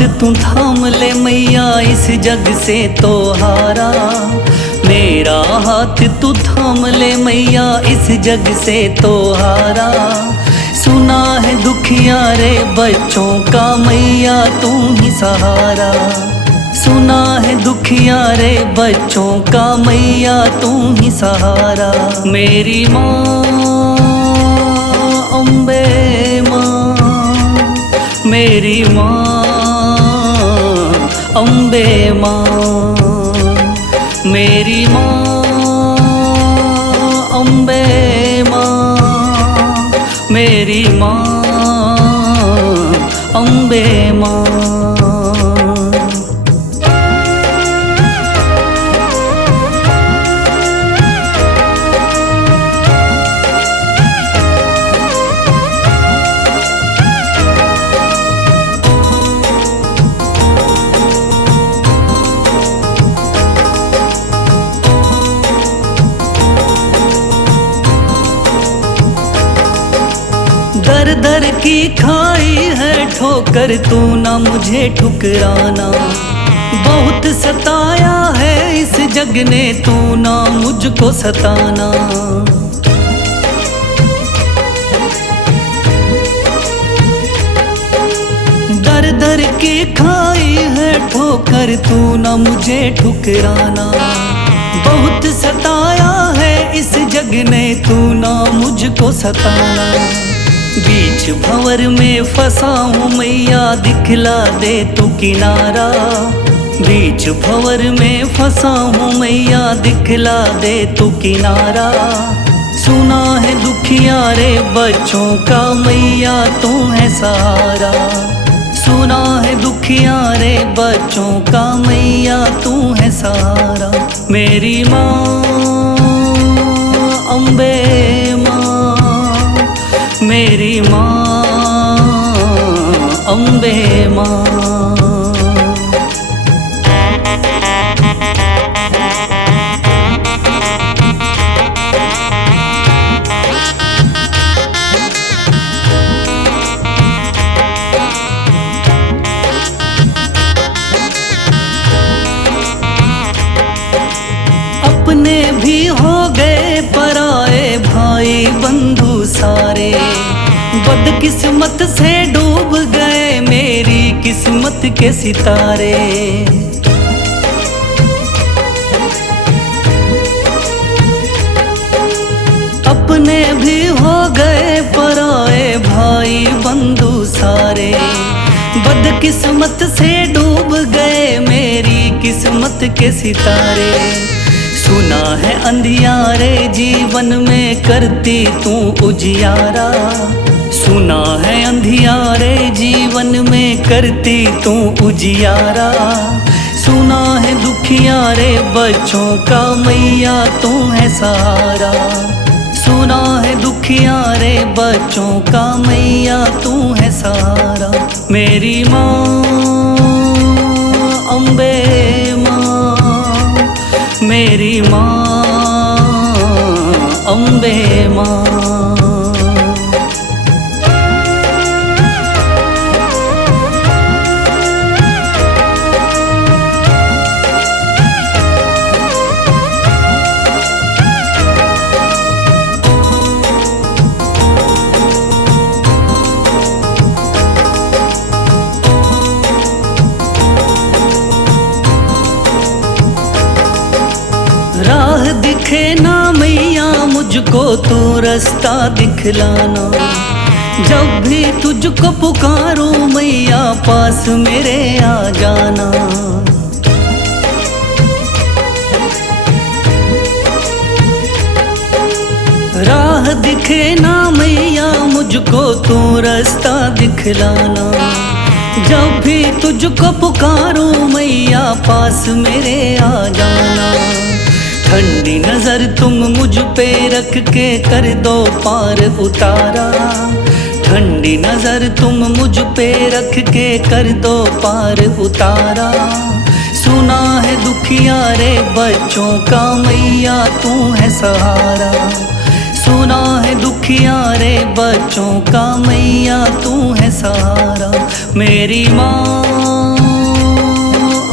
हाथ तू थाम ले मैया इस जग से तो हारा। मेरा हाथ तू थाम ले मैया इस जग से तो हारा। सुना है दुखिया रे बच्चों का मैया तू ही सहारा। सुना है दुखिया रे बच्चों का मैया तू ही सहारा। मेरी माँ अम्बे माँ, मेरी माँ अम्बे माँ, मेरी माँ अम्बे माँ, मेरी माँ अम्बे माँ। दर दर की खाई है ठोकर तू ना मुझे ठुकराना। बहुत सताया है इस जग ने तू ना मुझको सताना। दर दर की खाई है ठोकर तू ना मुझे ठुकराना। बहुत सताया है इस जग ने तू ना मुझको सताना। बीच भंवर में फंसा हूँ मैया दिखला दे तू किनारा। बीच भंवर में फंसा हूँ मैया दिखला दे तू किनारा। सुना है दुखिया रे बच्चों का मैया तू है सहारा। सुना है दुखिया रे बच्चों का मैया तू है सहारा। मेरी माँ अम्बे माँ, मेरी माँ अम्बे माँ। अपने भी हो गए पराए भाई बंधु सारे। बदकिस्मत से डूब गए मेरी किस्मत के सितारे। अपने भी हो गए पराए भाई बंधु सारे। बदकिस्मत से डूब गए मेरी किस्मत के सितारे। सुना है अंधियारे जीवन में करती तू उजियारा। सुना है अंधियारे जीवन में करती तू उजियारा। सुना है दुखिया रे बच्चों का मैया तू है सहारा। सुना है दुखिया रे बच्चों का मैया तू है सहारा। मेरी माँ अम्बे माँ, मेरी माँ अम्बे माँ। राह दिखे ना मैया मुझको तू रास्ता दिखलाना। जब भी तुझको पुकारूं मैया पास मेरे आ जाना। राह दिखे ना मैया मुझको तू रास्ता दिखलाना। जब भी तुझको पुकारूं मैया पास मेरे आ जाना। ठंडी नजर तुम मुझ पे रख के कर दो पार उतारा। ठंडी नजर तुम मुझ पे रख के कर दो पार उतारा। सुना है दुखिया रे बच्चों का मैया तू है सहारा। सुना है दुखिया रे बच्चों का मैया तू है सहारा। मेरी माँ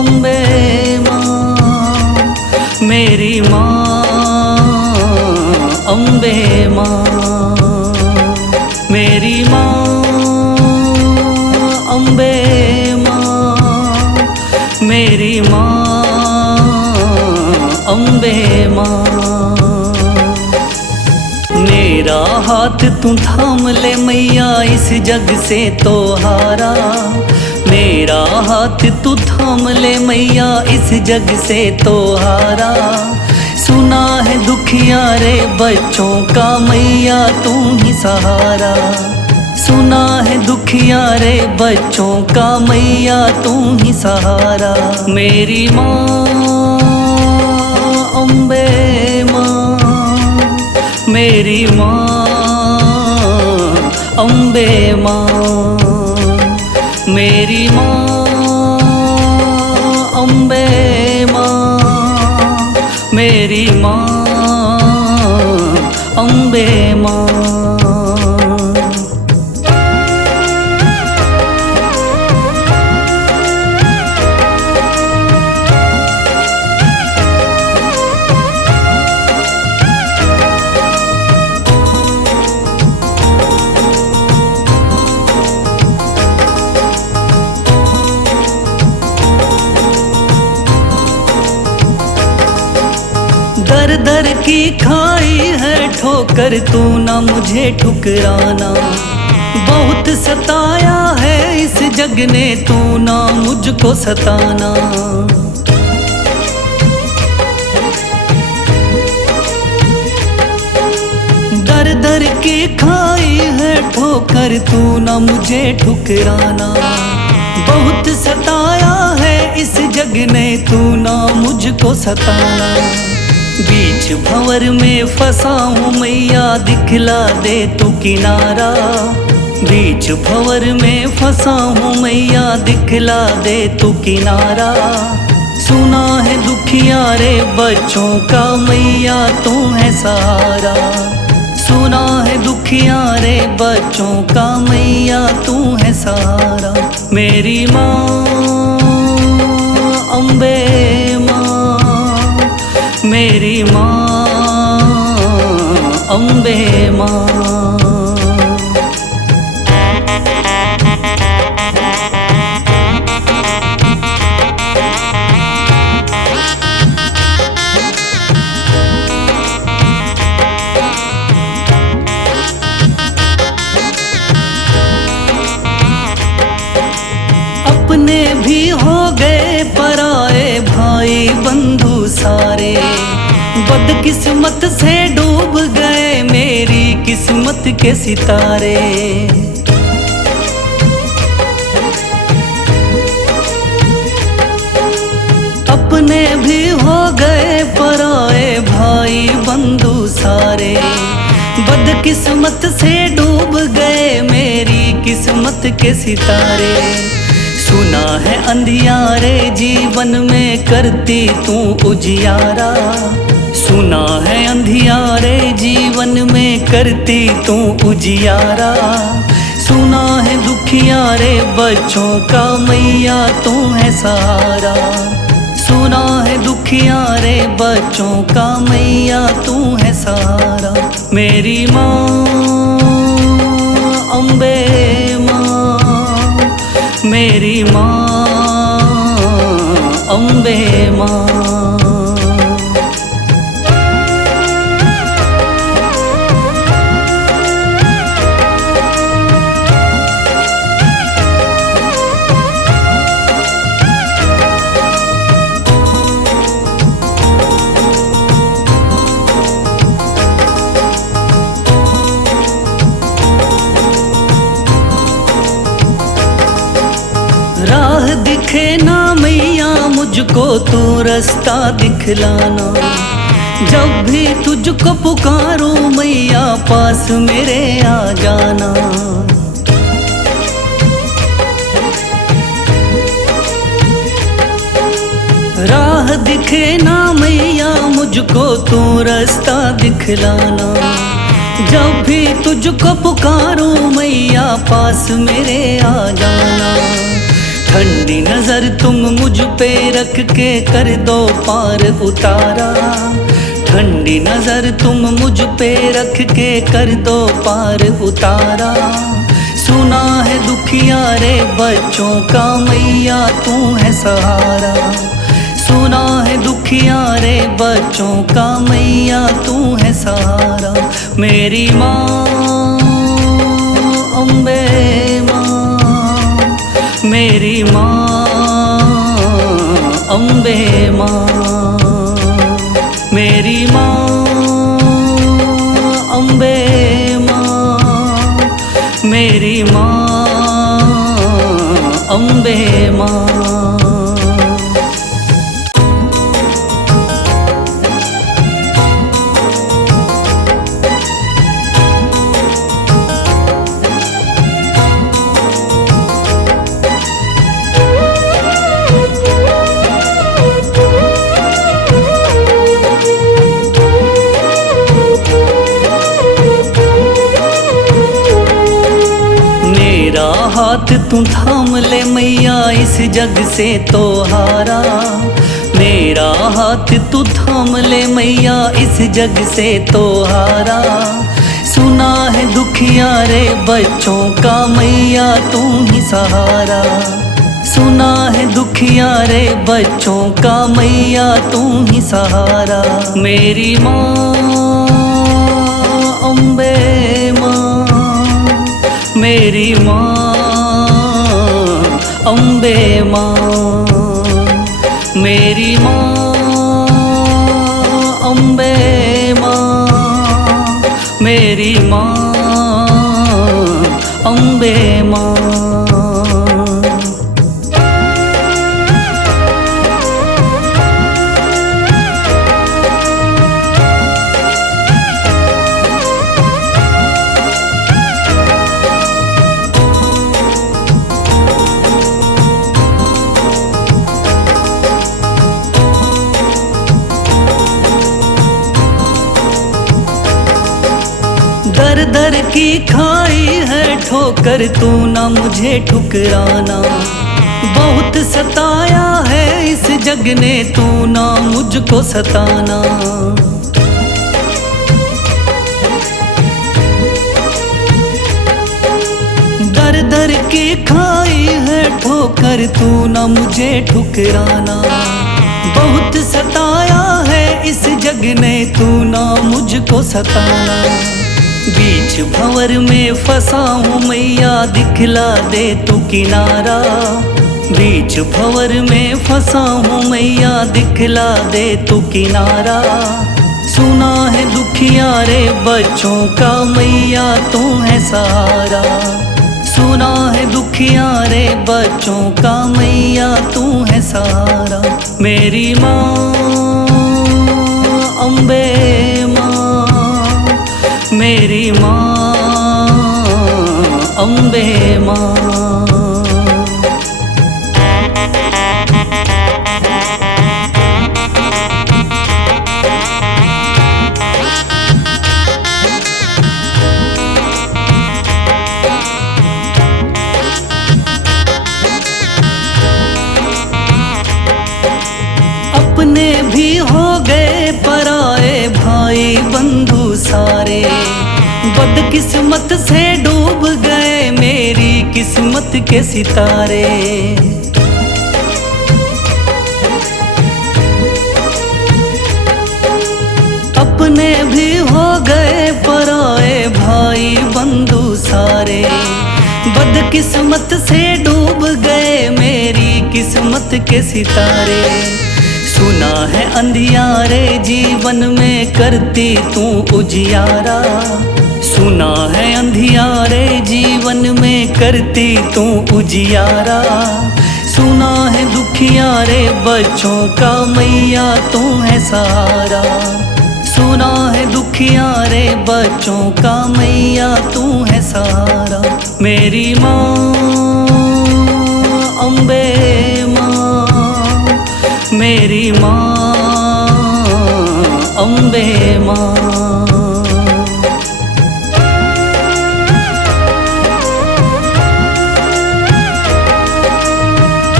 अम्बे माँ मेरी माँ, अम्बे माँ मेरी माँ, अम्बे माँ मेरी माँ, अम्बे माँ। मेरा हाथ तू थाम ले मैया, इस जग से तो हारा। मेरा हाथ तू थाम ले मैया, इस जग से तो हारा। सुना है दुखियारे बच्चों का मैया तू ही सहारा। सुना है दुखियारे बच्चों का मैया तू ही सहारा। मेरी माँ अम्बे माँ मेरी माँ, अम्बे माँ मेरी माँ, अम्बे माँ मेरी माँ, अम्बे माँ। दर दर की खाई है ठोकर, तू ना मुझे ठुकराना। बहुत सताया है इस जग ने, तू ना मुझको सताना। दर दर की खाई है ठोकर, तू ना मुझे ठुकराना। बहुत सताया है इस जग ने, तू ना मुझको सताना। बीच भंवर में फंसा हूँ मैया, दिखला दे तू किनारा। बीच भंवर में फंसा हूँ मैया, दिखला दे तू किनारा। सुना है दुखियारे बच्चों का मैया तू है सहारा। सुना है दुखियारे बच्चों का मैया तू है सहारा। मेरी माँ अम्बे मेरी माँ, अम्बे माँ। अपने भी हो गए पराए भाई बंधु सारे। बदकिस्मत से डूब गए मेरी किस्मत के सितारे। अपने भी हो गए पराए भाई बंधु सारे। बदकिस्मत से डूब गए मेरी किस्मत के सितारे। सुना है अंधियारे जीवन में करती तू उजियारा। सुना है अंधियारे जीवन में करती तू उजियारा। सुना है दुखियारे बच्चों का मैया तू है सहारा। सुना है दुखियारे बच्चों का मैया तू है सहारा। मेरी माँ अम्बे माँ मेरी माँ, अम्बे माँ। राह दिखे ना मैया मुझको तू रास्ता दिखलाना। जब भी तुझको पुकारूं मैया पास मेरे आ जाना। राह दिखे ना मैया मुझको तू रास्ता दिखलाना। जब भी तुझको पुकारूं मैया पास मेरे आ जाना। ठंडी नजर तुम मुझ पे रख के कर दो पार उतारा। ठंडी नजर तुम मुझ पे रख के कर दो पार उतारा। सुना है दुखिया रे बच्चों का मैया तू है सहारा। सुना है दुखिया रे बच्चों का मैया तू है सहारा। मेरी माँ अम्बे माँ, मेरी माँ अम्बे माँ, मेरी माँ अम्बे माँ, मेरी माँ अम्बे माँ। हाथ तू थाम ले मैया इस जग से तो हारा। मेरा हाथ तू थाम ले मैया इस जग से तो हारा। सुना है दुखिया रे बच्चों का मैया तू ही सहारा। सुना है दुखिया रे बच्चों का मैया तू ही सहारा। मेरी माँ अम्बे माँ, मेरी माँ अम्बे माँ, मेरी माँ अम्बे माँ, मेरी माँ अम्बे माँ। दर दर की खाई है ठोकर तू ना मुझे ठुकराना। बहुत सताया है इस जग ने तू ना मुझको सताना। दर दर की खाई है ठोकर तू ना मुझे ठुकराना। बहुत सताया है इस जग ने तू ना मुझको सताना। बीच भंवर में फंसा हूँ मैया दिखला दे तू किनारा। बीच भंवर में फंसा हूँ मैया दिखला दे तू किनारा। सुना है दुखिया रे बच्चों का मैया तू है सहारा। सुना है दुखिया रे बच्चों का मैया तू है सहारा। मेरी माँ अम्बे माँ, मेरी माँ अम्बे माँ। अपने भी हो गए पराए भाई बंधु सारे। बदकिस्मत से डूब गए मेरी किस्मत के सितारे। अपने भी हो गए पराए भाई बंधु सारे। बदकिस्मत से डूब गए मेरी किस्मत के सितारे। सुना है अंधियारे जीवन में करती तू उजियारा। सुना है अंधियारे जीवन में करती तू उजियारा। सुना है दुखिया रे बच्चों का मैया तू है सहारा। सुना है दुखिया रे बच्चों का मैया तू है सहारा। मेरी माँ अम्बे माँ, मेरी माँ अम्बे माँ।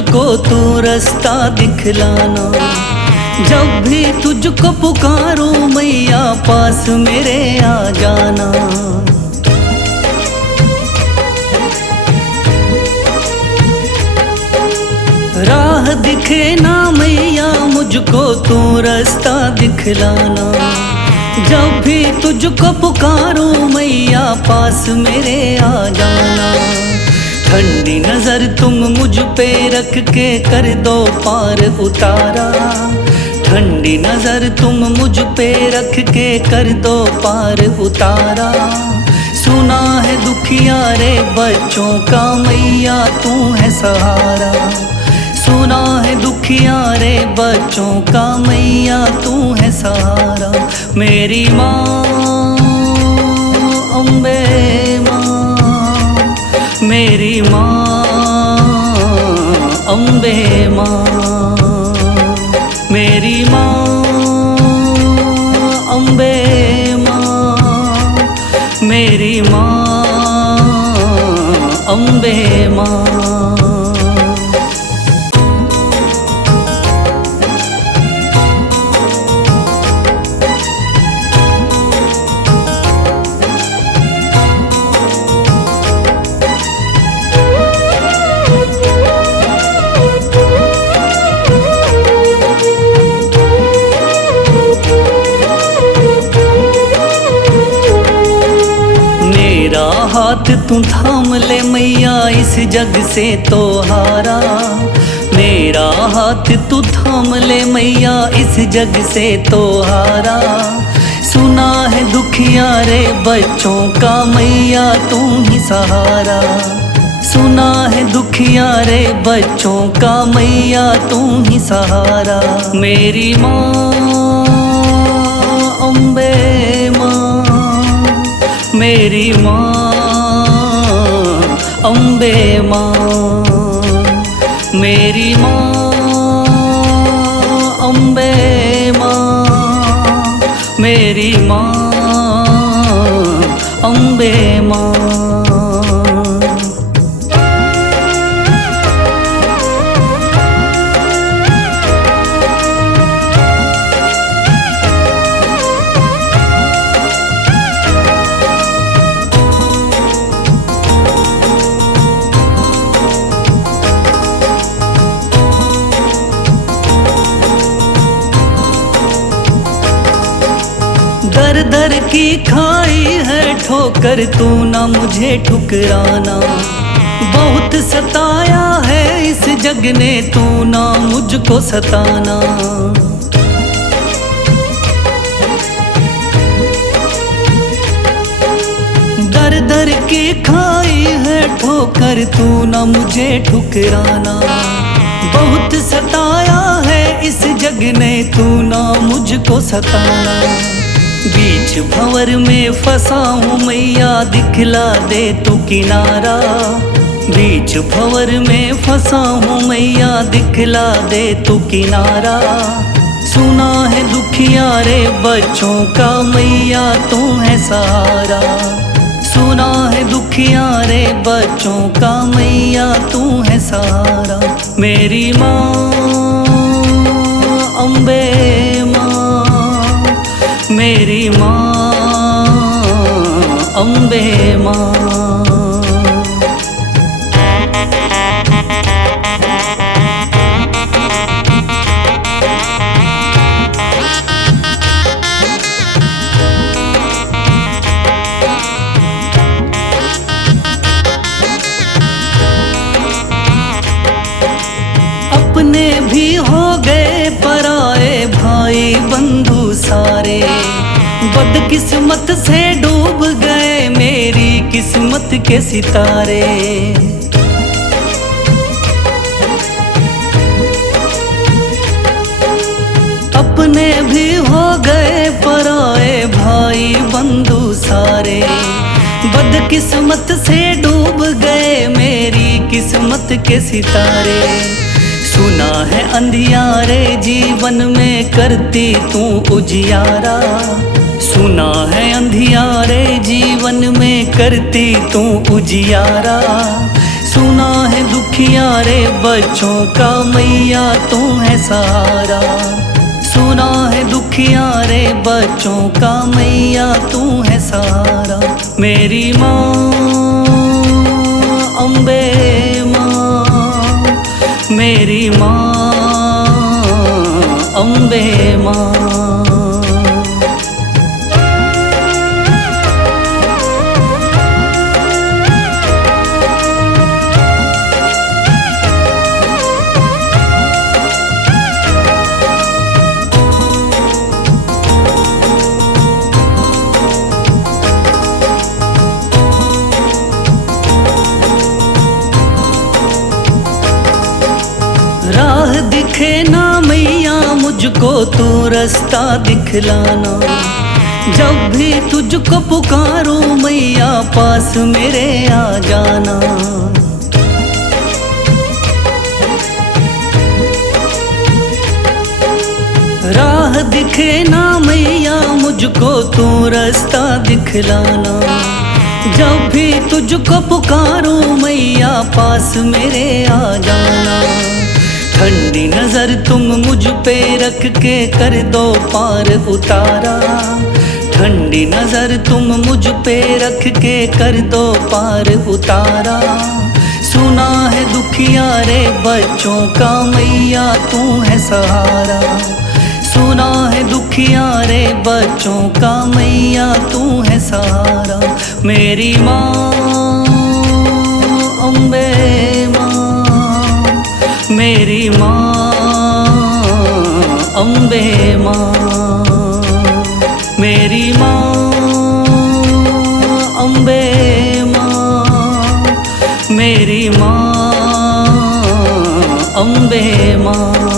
मुझको तू रास्ता दिखलाना। जब भी तुझको पुकारूं मैया पास मेरे आ जाना। राह दिखे ना मैया मुझको तू रास्ता दिखलाना। जब भी तुझको पुकारूं मैया पास मेरे आ जाना। ठंडी नजर तुम मुझ पे रख के कर दो पार उतारा। ठंडी नजर तुम मुझ पे रख के कर दो पार उतारा। सुना है दुखिया रे बच्चों का मैया तू है सहारा। सुना है दुखिया रे बच्चों का मैया तू है सहारा। मेरी माँ अम्बे माँ, मेरी माँ अम्बे माँ, मेरी माँ अम्बे माँ, मेरी माँ अम्बे माँ। हाथ तू थाम ले मैया इस जग से तो हारा। मेरा हाथ तू थाम ले मैया इस जग से तो हारा। सुना है दुखिया रे बच्चों का मैया तू ही सहारा। सुना है दुखिया रे बच्चों का मैया तू ही सहारा। मेरी माँ अम्बे माँ, मेरी माँ अम्बे माँ, मेरी माँ अम्बे माँ, मेरी माँ अम्बे माँ। दर दर की खाई है ठोकर तू ना मुझे ठुकराना। बहुत सताया है इस जग ने तू ना मुझको सताना। दर दर की खाई है ठोकर तू ना मुझे ठुकराना। बहुत सताया है इस जग ने तू ना मुझको सताना। बीच भंवर में फंसा हूँ मैया दिखला दे तू किनारा। बीच भंवर में फंसा हूँ मैया दिखला दे तू किनारा। सुना है दुखिया रे बच्चों का मैया तू है सहारा। सुना है दुखिया रे बच्चों का मैया तू है सहारा। मेरी माँ अम्बे माँ, मेरी माँ अम्बे माँ। अपने भी हो गए पराए भाई बंधु सारे। बदकिस्मत से डूब गए मेरी किस्मत के सितारे। अपने भी हो गए पराए भाई बंधु सारे। बदकिस्मत से डूब गए मेरी किस्मत के सितारे। सुना है अंधियारे जीवन में करती तू उजियारा। सुना है अंधियारे जीवन में करती तू उजियारा। सुना है दुखियारे बच्चों का मैया तू है सहारा। सुना है दुखियारे बच्चों का मैया तू है सहारा। मेरी माँ अम्बे माँ, मेरी माँ अम्बे माँ। राह दिखे ना मैया मुझको तू रास्ता दिखलाना। जब भी तुझको पुकारूं मैया पास मेरे आ जाना। राह दिखे ना मैया मुझको तू रास्ता दिखलाना। जब भी तुझको पुकारूं मैया पास मेरे आ जाना। ठंडी नजर तुम मुझ पे रख के कर दो पार उतारा। ठंडी नजर तुम मुझ पे रख के कर दो पार उतारा। सुना है दुखियारे बच्चों का मैया तू है सहारा। सुना है दुखियारे बच्चों का मैया तू है सहारा। मेरी माँ अम्बे माँ, मेरी माँ अम्बे माँ। मेरी माँ अम्बे माँ, मेरी माँ अम्बे माँ।